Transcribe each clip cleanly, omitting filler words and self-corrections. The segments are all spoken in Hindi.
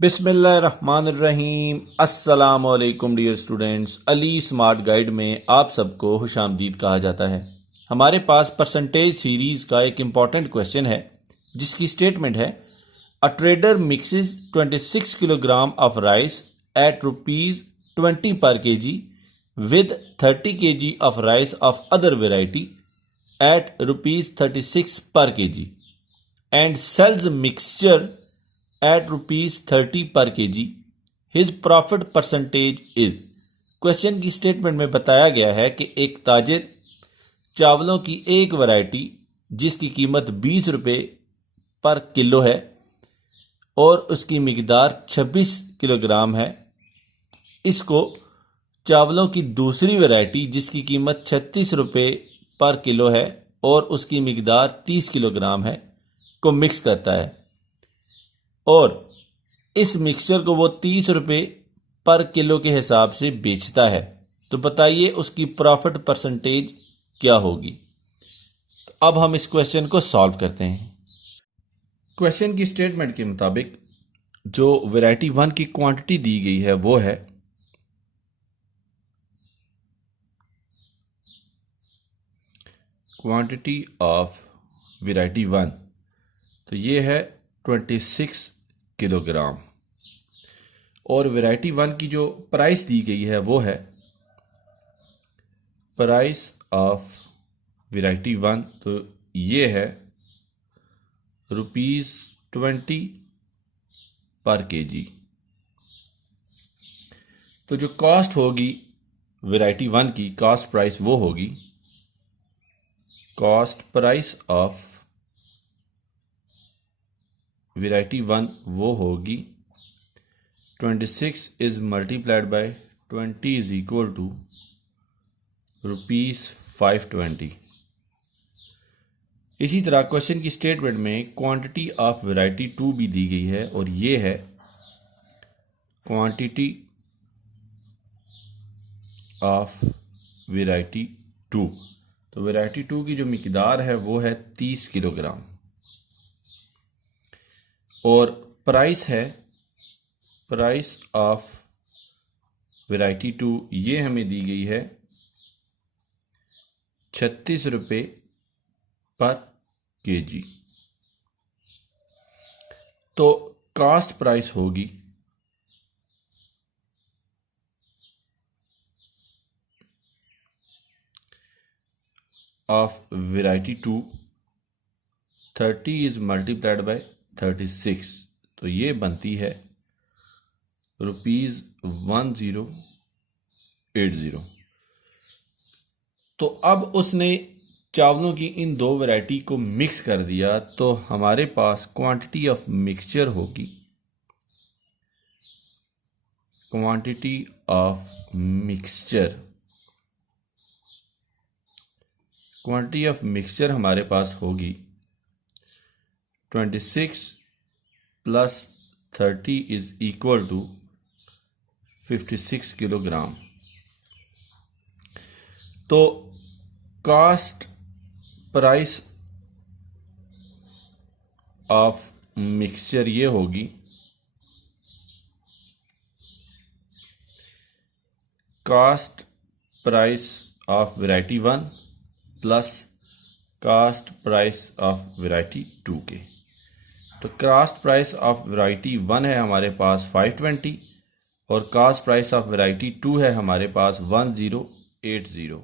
बिस्मिल्लाहिर्रहमानिर्रहीम। अस्सलाम वालेकुम dear students. Ali smart guide में आप सबको खुशामदीद कहा जाता है। हमारे पास परसेंटेज सीरीज का एक इम्पॉर्टेंट क्वेश्चन है जिसकी स्टेटमेंट है a trader mixes 26 kilogram of rice at ₹20 per kg with 30 kg of rice of other variety at ₹36 per kg and sells mixture at ₹30 per kg. His profit percentage is। Question की स्टेटमेंट में बताया गया है कि एक ताजिर चावलों की एक वैरायटी जिसकी कीमत ₹20 पर किलो है और उसकी मिकदार 26 किलोग्राम है, इसको चावलों की दूसरी वैरायटी जिसकी कीमत ₹36 पर किलो है और उसकी मिकदार 30 किलोग्राम है को मिक्स करता है और इस मिक्सचर को वो ₹30 पर किलो के हिसाब से बेचता है। तो बताइए उसकी प्रॉफिट परसेंटेज क्या होगी। तो अब हम इस क्वेश्चन को सॉल्व करते हैं। क्वेश्चन की स्टेटमेंट के मुताबिक जो वैरायटी 1 की क्वांटिटी दी गई है वो है क्वांटिटी ऑफ वैरायटी 1, तो ये है 26 किलोग्राम और वैरायटी 1 की जो प्राइस दी गई है वो है प्राइस ऑफ वैरायटी 1, तो ये है ₹20 पर केजी। तो जो कॉस्ट होगी वैरायटी 1 की कॉस्ट प्राइस वो होगी कॉस्ट प्राइस ऑफ वैरायटी 1 वो होगी 26 is multiplied by 20 is equal to ₹520। इसी तरह क्वेश्चन की स्टेटमेंट में क्वांटिटी ऑफ वैरायटी 2 भी दी गई है और ये है क्वांटिटी ऑफ वैरायटी 2। तो वैरायटी 2 की जो मिकदार है वो है 30 किलोग्राम और प्राइस है प्राइस ऑफ वैरायटी 2 ये हमें दी गई है ₹36 पर केजी। तो कॉस्ट प्राइस होगी of variety 2 30 is multiplied bye 36, तो ये बनती है ₹1080। तो अब उसने चावलों की इन दो वैरायटी को मिक्स कर दिया तो हमारे पास क्वांटिटी ऑफ मिक्सचर होगी quantity of mixture quantity of mixture हमारे पास होगी 26 plus 30 is equal to 56 kilogram. तो कॉस्ट प्राइस ऑफ मिक्सचर ये होगी cost price of variety 1 plus cost price of variety 2 के। तो कॉस्ट प्राइस ऑफ वैरायटी 1 है हमारे पास 520 और कॉस्ट प्राइस ऑफ वैरायटी 2 है हमारे पास 1080।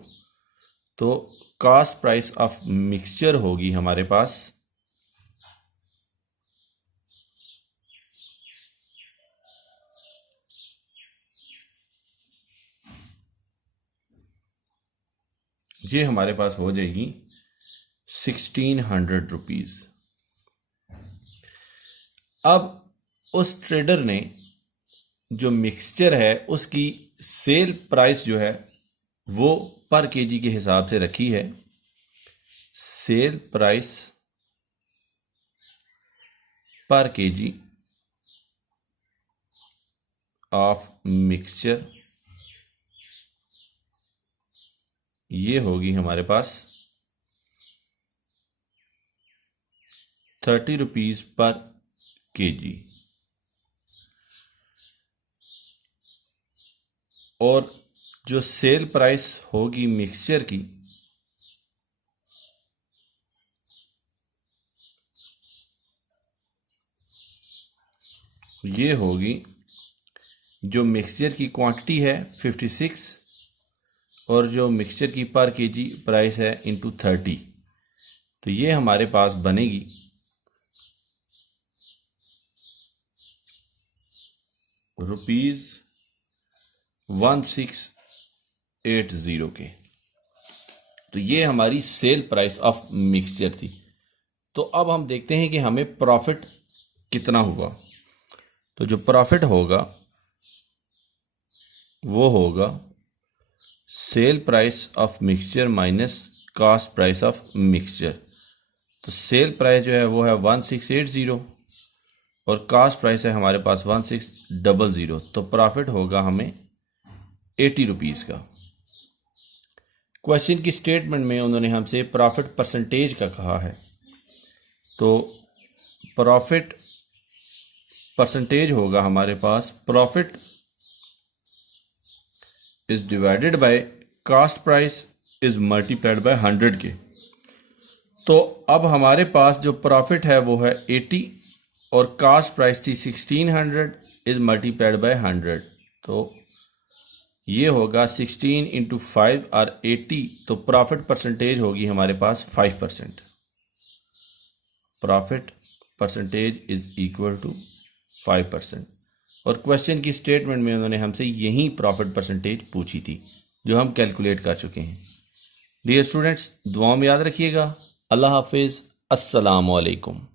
तो कॉस्ट प्राइस ऑफ मिक्सचर होगी हमारे पास ये हमारे पास हो जाएगी ₹1600। अब उस ट्रेडर ने जो मिक्सचर है उसकी सेल प्राइस जो है वो पर केजी के हिसाब से रखी है। सेल प्राइस पर केजी ऑफ मिक्सचर ये होगी हमारे पास ₹30 पर केजी। और जो सेल प्राइस होगी मिक्सचर की ये होगी, जो मिक्सचर की क्वांटिटी है 56 और जो मिक्सचर की पर केजी प्राइस है इंटू 30, तो ये हमारे पास बनेगी ₹1680 के। तो ये हमारी सेल प्राइस ऑफ मिक्सचर थी। तो अब हम देखते हैं कि हमें प्रॉफिट कितना हुआ। तो जो प्रॉफिट होगा वो होगा sale price of mixture minus cost price of mixture. तो सेल प्राइस जो है वो है 1680 और कॉस्ट प्राइस है हमारे पास 1600, तो प्रॉफिट होगा हमें 80 रुपीज़ का। क्वेश्चन की स्टेटमेंट में उन्होंने हमसे प्रॉफिट परसेंटेज का कहा है, तो प्रॉफिट परसेंटेज होगा हमारे पास profit is divided by cost price is multiplied by 100 के। तो अब हमारे पास जो प्रॉफिट है वो है 80 और कॉस्ट प्राइस थी 1600 इज मल्टीप्लाइड बाय 100, तो ये होगा 16 इंटू 5 और 80, तो प्रॉफिट परसेंटेज होगी हमारे पास 5%। Profit percentage is equal to 5%। और क्वेश्चन की स्टेटमेंट में उन्होंने हमसे यही प्रॉफिट परसेंटेज पूछी थी जो हम कैलकुलेट कर चुके हैं। डियर स्टूडेंट्स, दुआओं में याद रखिएगा। अल्लाह हाफिज़। अस्सलाम वालेकुम।